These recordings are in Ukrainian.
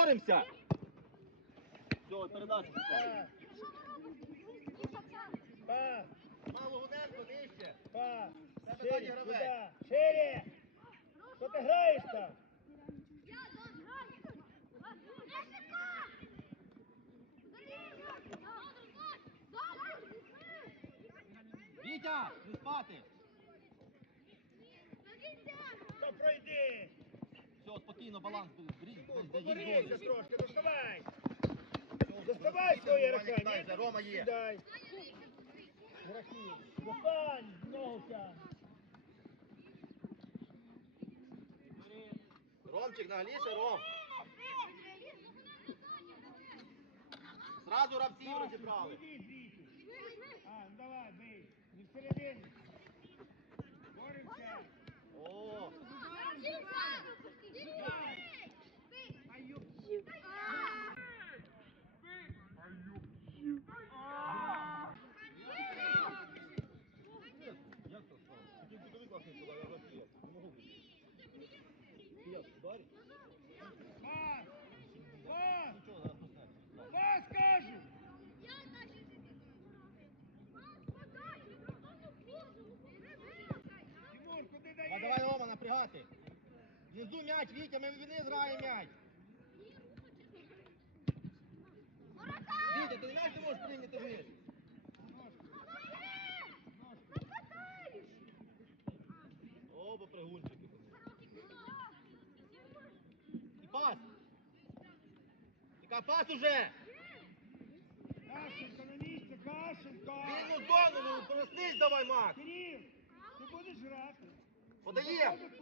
боремося. Все, передачу. Пас, Мало Гуненко, нижче. пас. Це питання гравець. Шире. Що ти граєш там? Вітя, не спати. спокійно, баланс. Беріть, Поборися трошки, доставай. Доставай Доставай свої раки. Дай, Рома є. Дай. Раки. Достань ногу тягни. Ромчик, нагліше, Ром. Зразу гравців розібрали. Іди звідси. А, ну давай, бий. Не всередині. Боремося. О, Внизу м'яч, Вітя, ми вниз граємо м'яч. Вітя, ти м'яч не можеш прийняти вниз. О, попригунчики. І пас. Яка пас уже? Кашенко на місце, Кашенко. Вільну зону, ну проснись давай, Макс. Кирил, ти будеш грати. Подаєм.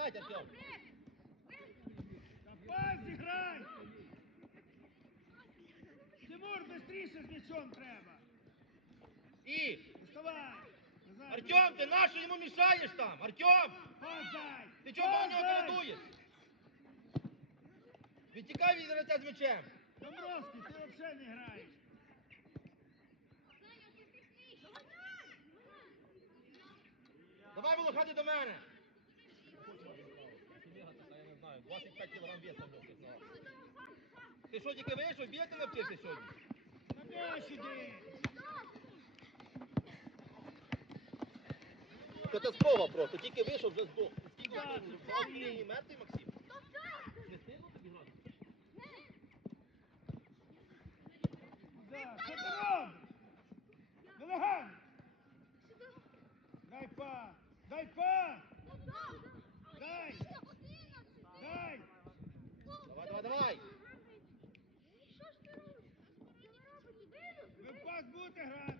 Грай, Артем. Пас зіграй. Тимур, быстріше з м'ячом треба. І. Назад. Артем, ти нащо йому мішаєш там? Артем! Пас дай. Ти чого до нього передуєш? Відтікай від гравця з м'ячем. Домбровський, ти взагалі не граєш. Давай, Волохати, до мене. Я не знаю, 25 кілограм весу Ти що, тільки вийшов, бігати навчився сьогодні? На м'яч іди. Катастрофа просто, тільки вийшов, вже здох. Скільки і мертвий, Максим? Не стигну тобі грати? Да. Дай пас. Дай пас. Дай. Дай. Давай, давай, давай. Ви в пас грати.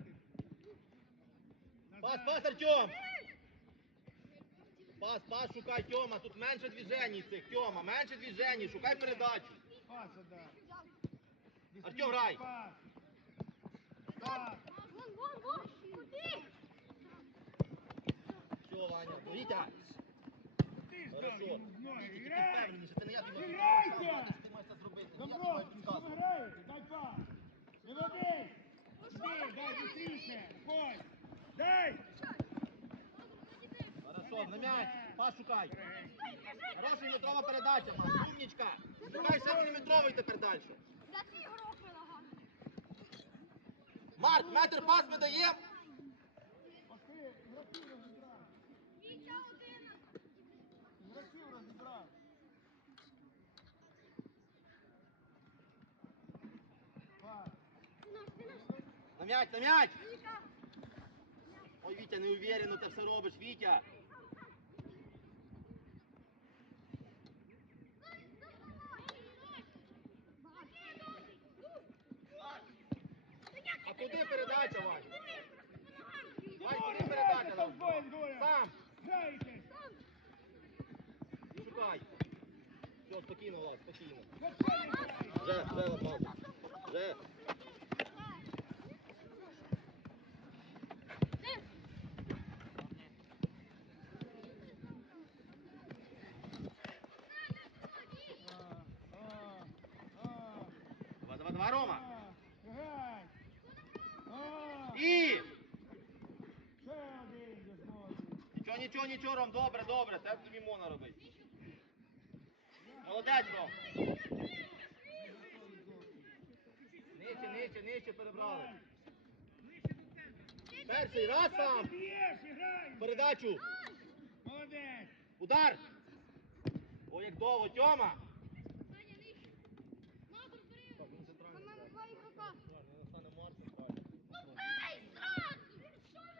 Пас, пас, Артем. Пас, пас, шукай, Тьома. Тут менше движень цих, Тьома. Менше движень, шукай передачу. Пас отдай. Артем, грай. Пас. Пас. Все, Ваня, Вітя. Ти ж дав Хорошо. йому в ноги. Тільки Грай. впевненіше, це не я тобі Грайте! розказую. Ти маєш це зробити. Добро, що ви граєте? Дай пас. Не води. Іди, дай быстріше. Ходь. Дай. Хорошо, на м'яч. Пас шукай. Хороша метрова передача, Макс. Умнічка. Шукай ще міліметровий тепер далі. Марк, метр пас ми даємо. М'яч, на м'яч. Ой, Вітя, неуверенно ти все робиш, Вітя. А куди передача, Вань? Вань, куди передача? Там. Сам. Шукай. Все, спокійно, Влад, спокійно. Вже, вже, Влад. Вже. Нічого, нічого, Ром, добре, добре, це тобі можна робити. Молодець, Ром. Нижче, нижче, нижче перебрали. Перший, раз сам. Передачу. Молодець! Удар. Ой, як довго, Тьома.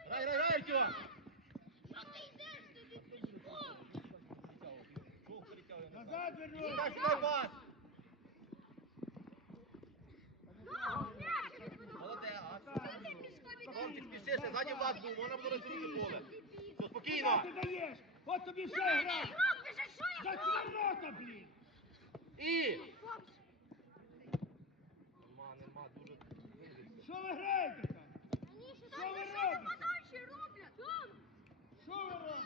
Грай, грай, грай, Тьом. Перетягує назад. Назад вернув! Сюди, сюди, пас. Молодець. Ромчик, спішися, ззаді вас був, можна було розвернути поле. Все, спокійно. Ти даєш! От тобі ще грай! Закрий рота, блін! І. Нема, нема, дуже. Що ви граєте там? Що ви робите? Що ви робите?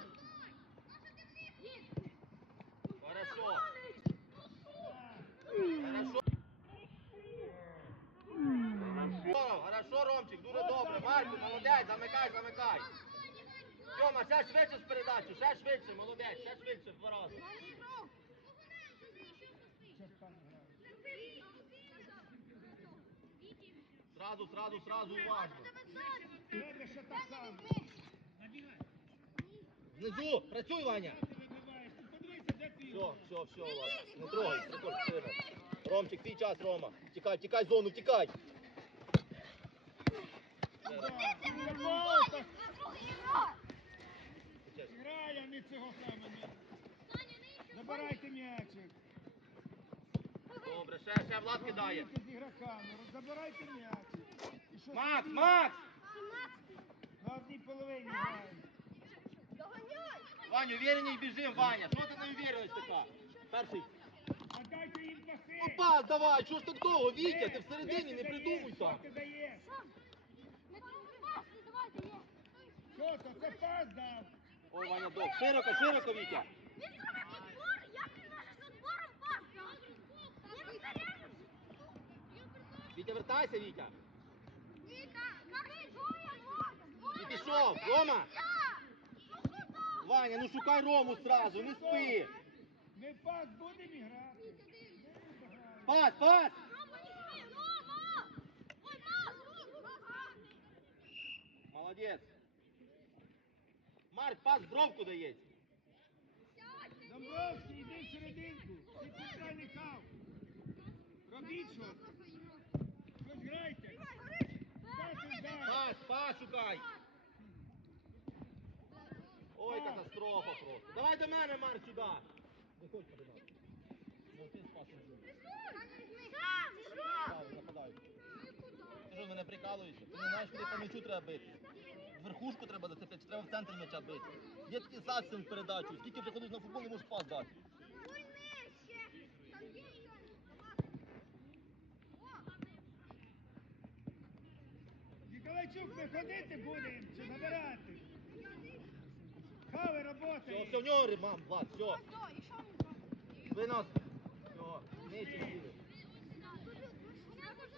Хорошо. Хорошо. Хорошо, хорошо, Ромчик, дуже добре. Марко, молодець, замикай, замикай. Тьома, ще швидше з передачу, ще швидше, молодець, ще швидше в два рази. Сразу, сразу, сразу уважно. Внизу, працюй, Ваня. Ти вибиваєш. Ти ти Все, все, все, Влад. Не трогай, сильно. Ромчик, твій час, Рома. Тікай, тікай зону, тікай. Грай, а не цього самого. Забирайте м'ячик. Добре, ще, ще Влад кидає. Розберіться з ігроками, забирайте м'ячик. І що Макс? Макс! На одній половині граємо. Ваню, уверенней біжим, Ваня. Що ти на уверенність така? Перший. А їм паси. Ну пас давай, що ж такого, Вітя, ти всередині не придумуй Що ти даєш? Що то? Це пас дав. Ой, Ваня, док. Широко, широко, Вітя. Вітя, вертайся, Вітя. І пішов, Рома. Ваня, ну шукай Рому сразу, не спи. Ми пас будемо грати. Пас, пас. Молодець. Марк, пас бровку дається. Домбровський, йди в серединку. Ти центральний хав. Робіть щось. Щось грайте. Пас. Пас, пас шукай. Ой, катастрофа просто. Давай до мене, Марк, сюди. Виходь до ти нападай. Що, мене прикалуєшся? Ти не знаєш, куди по м'ячу треба бити. Верхушку треба зацепити, чи треба в центрі м'яча бити. Є такий в передачу. Скільки вже на футбол, не можеш пас дати. Ніколайчук, ми ходити будемо чи забирати? Хави Все, роботи. все, в нього римам, Влад, все. Винос. Все, сіли.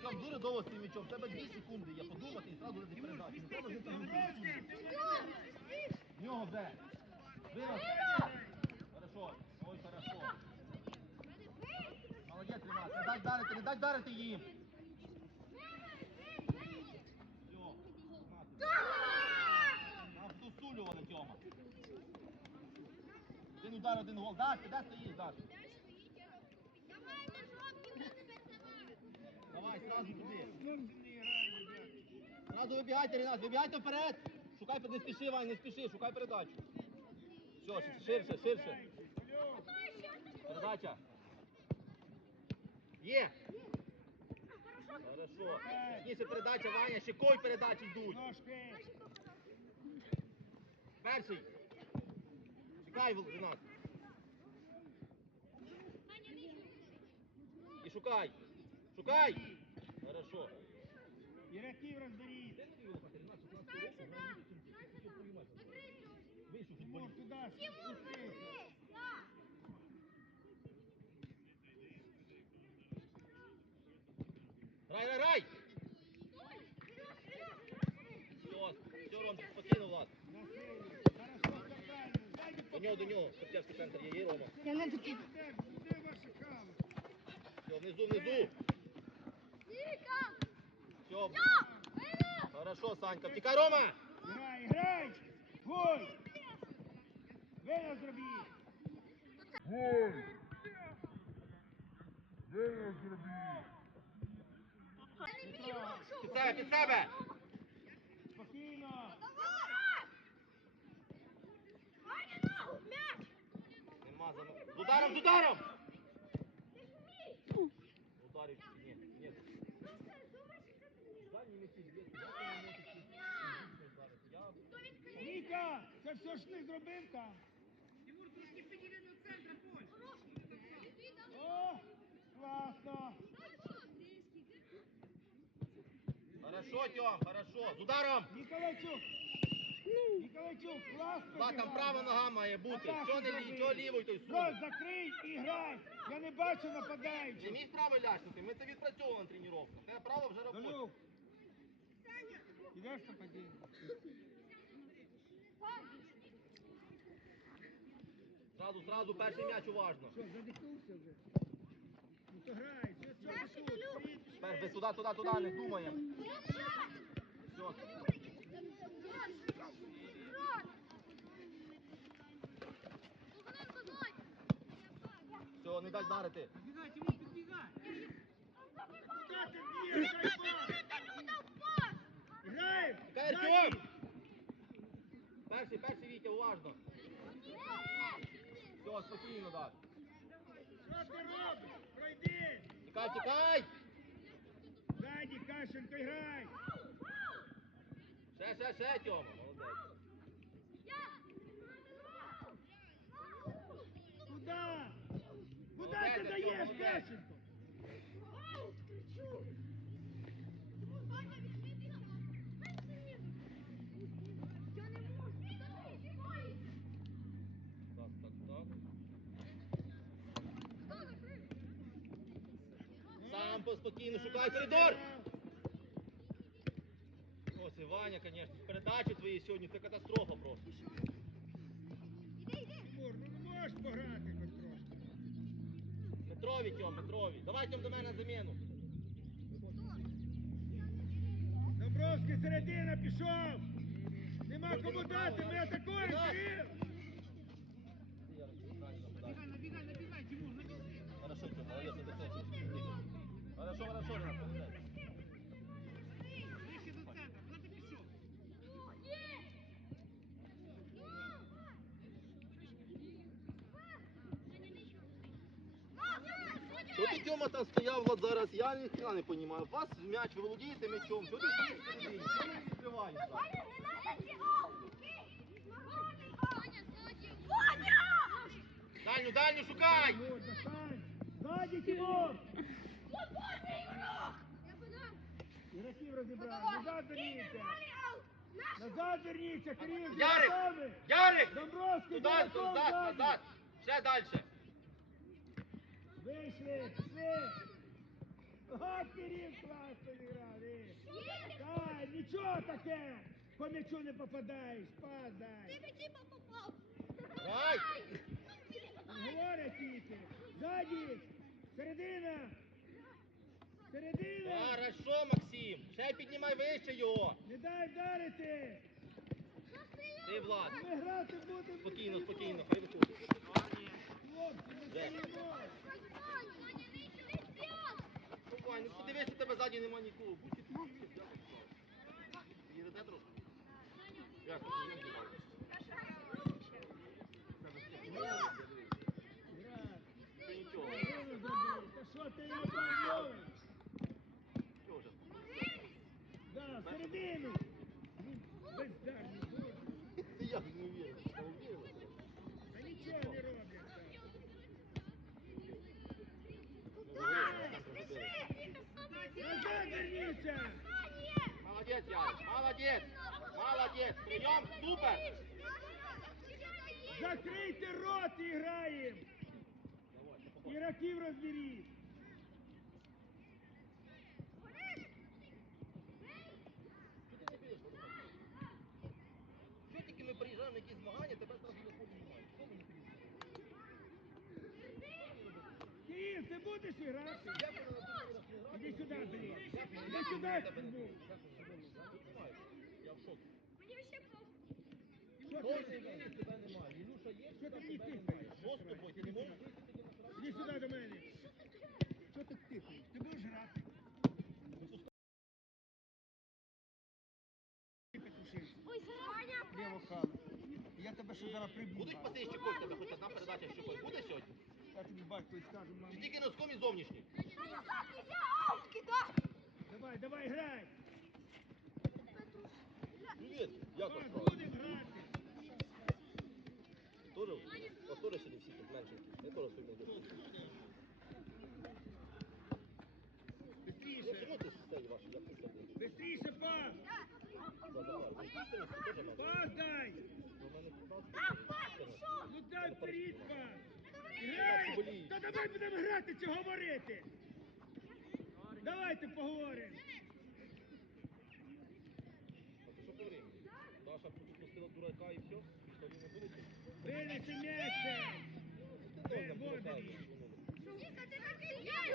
Там дуже довго з цим м'ячом. В тебе 2 секунди є подумати і дати передачу. Не треба В нього вже. Винос. Хорошо. Ой, хорошо. Молодець, Ренат. Не дай вдарити, не дай вдарити їм. Все. Нам всусулювали, Тьома. Один удар, один гол. Даш, ти де стоїш, Даш? Сразу вибігайте, Ренат, вибігайте вперед. Шукай, не спіши, Вань, не спіши, шукай передачу. Все, ширше, ширше. Передача. Є. Хорошо. Точніше передача, Ваня, ще кой передачі йдуть. Перший. Чекай, Ренат. І шукай. Шукай. Хорошо. Ігроків розберіть. Вийшов Тимур, футболіст. туди. спустися. Рай, рай, рай! Все, все, Ромчик, спокійно, Влад. На силу. Хорошо, все правильно нього, до нього. Копчевський центр є, є Рома. Я не такий. Де, де ваша кава? Все, внизу, внизу. Все. Хорошо, Санька. Втікай, Рома! Грай, грай! Гой! Винос зробіть! Під себе, під себе! Спокійно! Нема за... З ударом, з ударом! Ударив чи ні? Ні. Дальні м'ячі є. Як ви не можете фізично ударити? Це все ж ти зробив там. О, класно. Хорошо, Тьом, хорошо. З ударом! Ніколайчук. Ніколайчук, класно. Да, там зіграв. права нога має бути. Атаку Що не лі, зроби. що лівою той Рот суне? закрий і грай. Я не бачу Не міг право ляснути, ми це відпрацьовували на тренуваннях. Це право вже. Долюк. Ідеш нападіння? Зразу, зразу перший м'яч уважно. Що, задихнувся вже? Ну то грай, що, що ти тут? Стоїть. Перший туди, туди, туди, не думаємо. Все. Все, не дай вдарити. Підбігай, Тимур, підбігай. Куди ти б'єш? Дай пас. Грай! Тепер Ззаді! Тьом! Перший, перший Вітя, уважно. Все, спокійно, так. Що ти робиш? Пройди! Тікай, тікай! Ззаді, Кащенко, грай! Ще, ще, ще, Тьома, молодець. Куда? Куда Молодець, ти Артем, даєш, молодець. Кащенко? Так, так, так. Сам поспокійно шукай коридор. Ось і Ваня, звісно, передачі твої сьогодні це катастрофа просто. Тимур, ну не можеш пограти хоч трошки. Метрові, Тьом, метрові. Давай Тьом до мене на заміну. Домбровський середина пішов! Нема кому дати, ми атакуємо, Кирил! Набігай, набігай, Тимур, набігай! Хорошо, Тьом, молодець, не досить. Хорошо, хорошо, Ренат, до центру, куди ти пішов? Що ти, Тьома, там стояв Влад, зараз? Я ніхто не розумію. У вас м'яч, ви володієте м'ячом. Що ти стоїш? Що? Дальню, дальню шукай! Тимур, Тимур! Назад верніться! Назад верніться, ти Ярик! готовий? Ярик! Домбровський, ти туди, готовий назад! Ще далі! Вийшли, пішли! Ага, Кирил класно зіграв, і. Дай, нічого таке! По м'ячу не попадаєш, пас дай! Давай! Говорять тільки! Ззаді! Середина! Середина! Хорошо, Максим! Ще піднімай вище його! Не дай вдарити! Ти, Влад! Ми грати будемо! Спокійно, спокійно, хай виходить. Хлопці, не стоїмо! Ну, Вань, ну подивись, у тебе ззаді нема нікого. Будь ти тут, я так сказав. Їде трохи? Як? ти не знімаєш? Грай! Ти нічого. Середину зроби! Та що ти його там ловиш? Чого вже? Да, середину! Ну, бездарний, боже! Ти як не віриш? Та вірила? А нічого не роблять там. Назад верніться! Молодець, Ярик, молодець! Молодець! Прийом, супер! Закрийте рот і граємо! Ігроків розберіть! Що ти не б'єш? Що тільки ми приїжджаємо на якісь змагання, тебе зразу не немає. Що мені будеш грати? Іди сюди, блін. Іди сюди. ну. Я в. Що Досі ти? тебе немає. Ілюша є, Що ти мені тебе немає. Ти не можеш? Іди сюди до мене. Що ти тикаєш? Ти будеш грати? Я тебе ще зараз приб'ю. Будуть паси щекой в тебе хоч одна передача щекой? Буде сьогодні? Я тобі батько і скажу, Чи мамі. тільки носком і зовнішній? Давай, давай, грай. Привіт, як вас Так, справа? будемо грати. Тоже? У вас теж сьогодні всі тут меншенькі. Я теж сьогодні дуже. Ну, Быстріше. чому ти стелі ваші, як це буде? Пас. Забагато. Ви бачите, це теж надо. Пас дай. У мене 15. Ну дай вперед, пас. Грай. Та давай будемо грати чи говорити. Давайте поговоримо. Що по времени? Даша пустила дурака і все? Що він не буде? Винеси м'ясце. Він.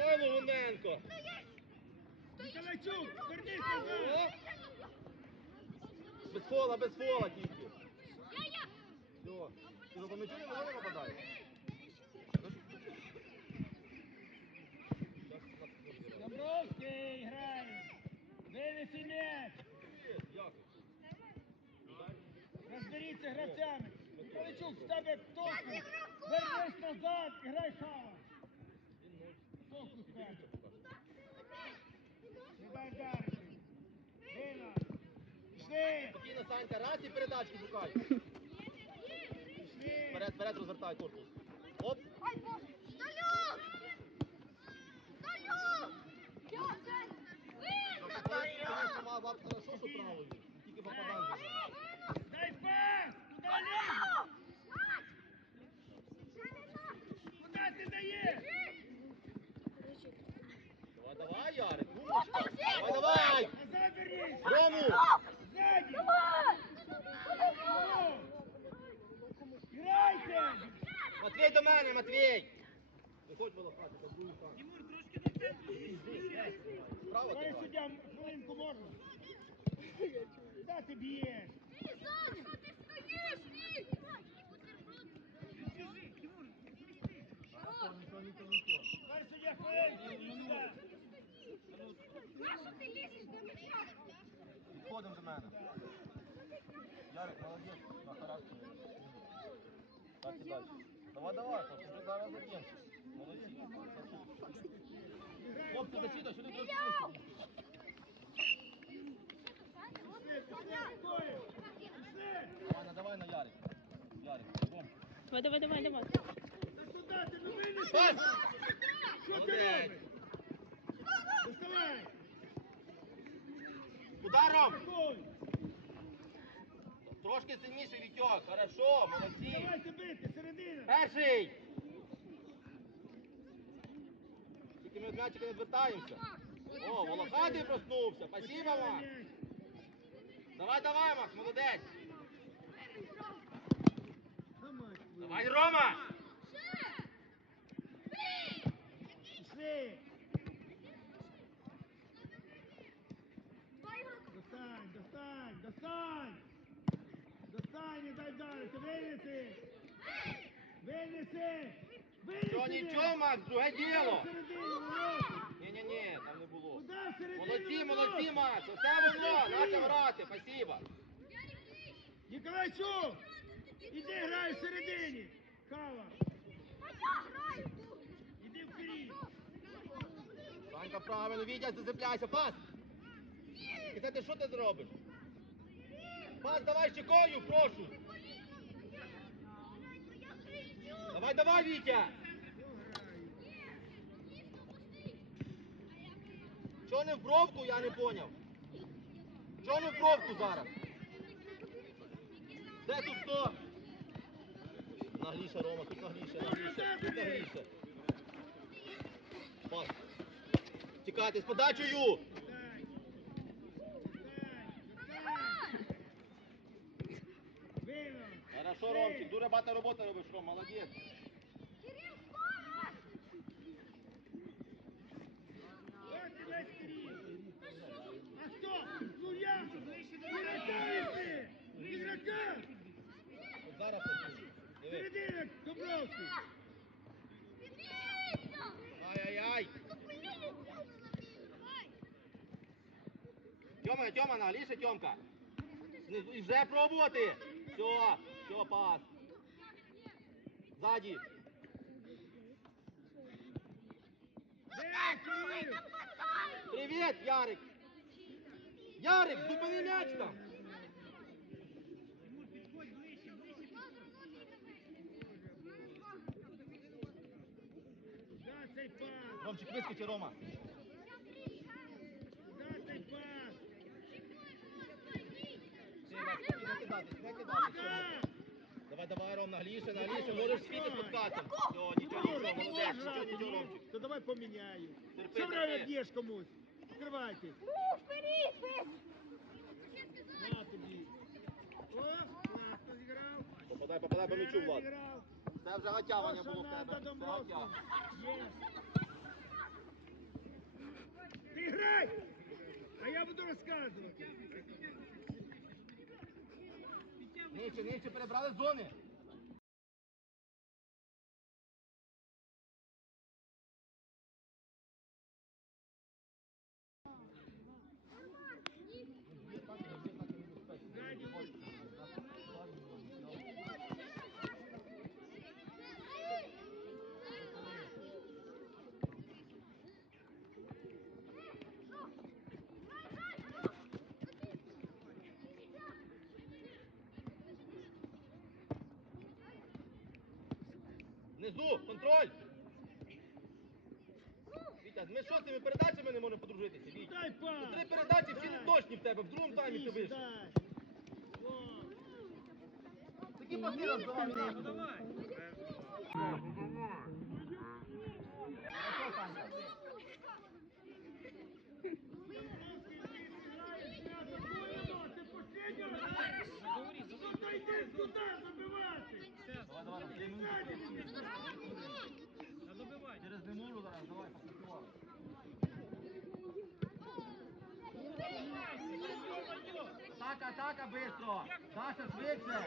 Ой, Логуненко! Ніколайчук, вернись О! назад. Без фола, без фола тільки. Все. Ти по мячу не можна попадає? Домбровський грає. Винеси м'яч. Розберіться гравцями. Ніколайчук, з тебе толку. Вернись назад і грай хава. Толку з тебе. Не дай вдарити. Вина. Пішли. Спокійно, Санька, раз і передачки шукай. Пішли. Вперед, вперед розвертай корпус. Оп. Конечно, баб що правою. Тільки попаданка. Дай пас. Куда лезь? Куда ти даєш? Давай, давай, Ярик. умничка. Давай, давай. Назад вернись. Рому. Сзади. О! Грайте. Матвій до мене, Матвій. Виходь, Волохати, по другу сторону. Тимур, трошки на центрі. Справа Давай ти суддя, хвилинку можна? Куда ти б'єш? Давай суддя, хвилинку. Сюди. Підходимо до мене. Ярик, молодець, на характері. Так і далі. Давай, давай, хлопці, вже зараз заб'ємося. Молодці. Хлопці, до сюди, сюди трошки Давай, на, давай на Ярик. Ярик, бом. Давай, давай, давай, давай. Та сюди, ти ну винеси. Пас! Що ти Молодець. робиш? Доставай. Ударом! Такой. Трошки сильніше Вітьок. Хорошо, молодці. Давайте бити, середина. Перший! Тільки ми від м'ячика не звертаємося. О, Волохатий проснувся. Спасибо, Макс. Давай, давай, Макс, молодець. Давай, Рома! Пішли. Достань, достань, достань. Достань, не дай вдарити, винеси. Винеси. Що, нічого, Макс, друге діло. Ні-ні-ні, там не було. Молодці, молодці, Макс, оце воно, наче грати, спасибо. Ніколайчук, іди грай всередині. Кава, іди вперед. Санька, правильно, Вітя, зацепляйся, пас. І це ти що ти зробиш? Пас, давай щекою, прошу. Давай, давай, Вітя. Чого не в бровку, я не поняв. Чого не в бровку зараз? Де тут хто? Нагліше, Рома, тут нагліше, нагліше, тут нагліше. Пас. Тікайте з подачею. Молодець, Ромчик, дуже багато роботи робиш, Ром, молодець. Кирил, скоро! А что? Ну я! Игрока ты! Игрока! От Зараз тут. Середина, Дубровский! Підвіться! Ай-яй-яй! Тьома, Тьома, на, ліше Тьомка. Вже пробувати. Все все, пас. Ззаді. Привіт, Ярик. Ярик, зупини м'яч там. Ромчик, вискочи, Рома. Не кидатись, не кидатись. За! Давай, давай, Ром, нагліше, нагліше, можеш спіти спускатися. Все, нічого, нічого, молодець, нічого, нічого, Ромчик. То давай поміняю. Терпи, Що время терпи. б'єш комусь? Відкривайте. Ну, вперед! На тобі. О, класно зіграв. Попадай, попадай по м'ячу, Влад. Зіграв. Це вже гатявання То, було що в тебе. надо, Це Домбровський. гаття. Є. Ти грай! А я буду розказувати. Нижче, нижче, перебрали з зони. Внизу, контроль. Вітя, ми що з цими передачами не можемо подружитися? Вітя? Дай пас! Три передачі всі Дай. неточні в тебе, в другому таймі ти Тише, вийшов. Такі паси роздавай. Ну давай. Ти последній раз. Ну, то йди. Давай, давай, Атака, атака, быстро. Даша, швидше.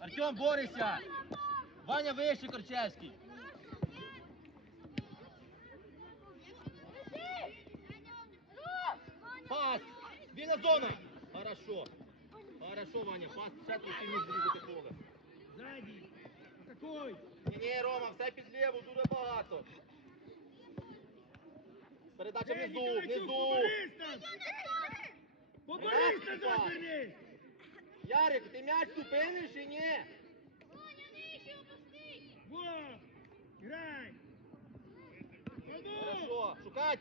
Артем, борися. Ваня вище, Корчевський. Пас. Віна зона. Хорошо. Хорошо, Ваня, пас. Ще тут ти міг зрізати поле. Ззаді. Атакуй. Ні, ні, Рома, все під ліву, дуже багато. Передача Ей, внизу, Ніколайчук, внизу. Поборись назад вернись. Ярик, ти м'яч зупиниш чи ні? Во. Грай. Іди. Хорошо, шукать.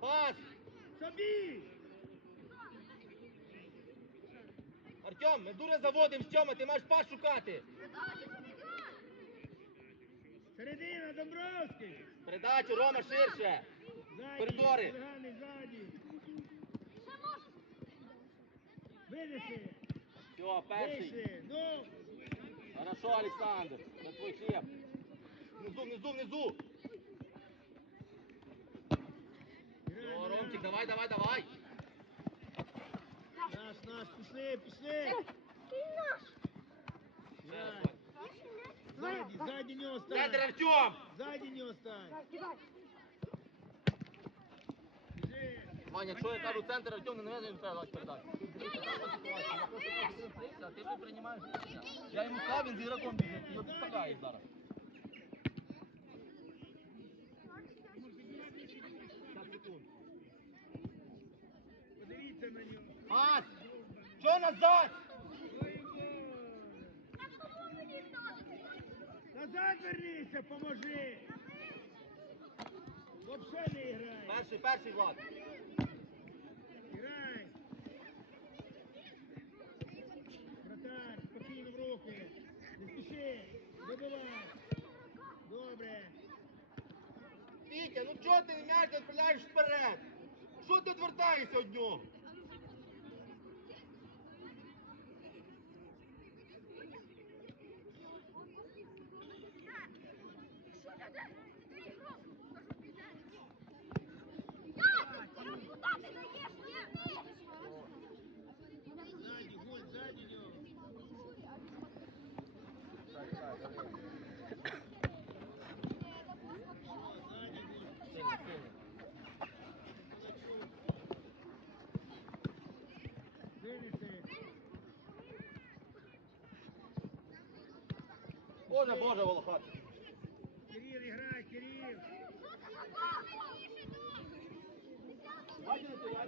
Пас. Собі. Артем, ми дуже заводимо з Тьома, ти маєш пас шукати. Середина, Домбровський. Передачу, Рома, ширше. Ззаді. Коридори. Поганий ззаді. Винеси. Все, перший. Вийшли. Ну. Хорошо, Олександр, це твій хліб. Внизу, внизу, внизу. Грай, О, грай. Ромчик, давай, давай, давай. Наш, наш, пішли, пішли. Грай. Ззаді, ззаді нього Центр стань. Артем. Ззаді нього стань. Ваня, якщо я кажу центр, Артем не наведений, треба давати передачу. А ти вже приймаєш. Я йому сказав, він з ігроком біжить, його підставляєш зараз. Подивіться на нього. Пас! Що назад? Назад вернися, поможи. Вообще не грай. Перший, перший Влад. Грай. Вратар, спокійно в руки. Не спіши. Добивай. Добре. Вітя, ну ти відправляєш вперед? Що ти відвертаєшся від нього? Боже, Боже, Волохат. Кирил, играй, Кирил. Бачите, я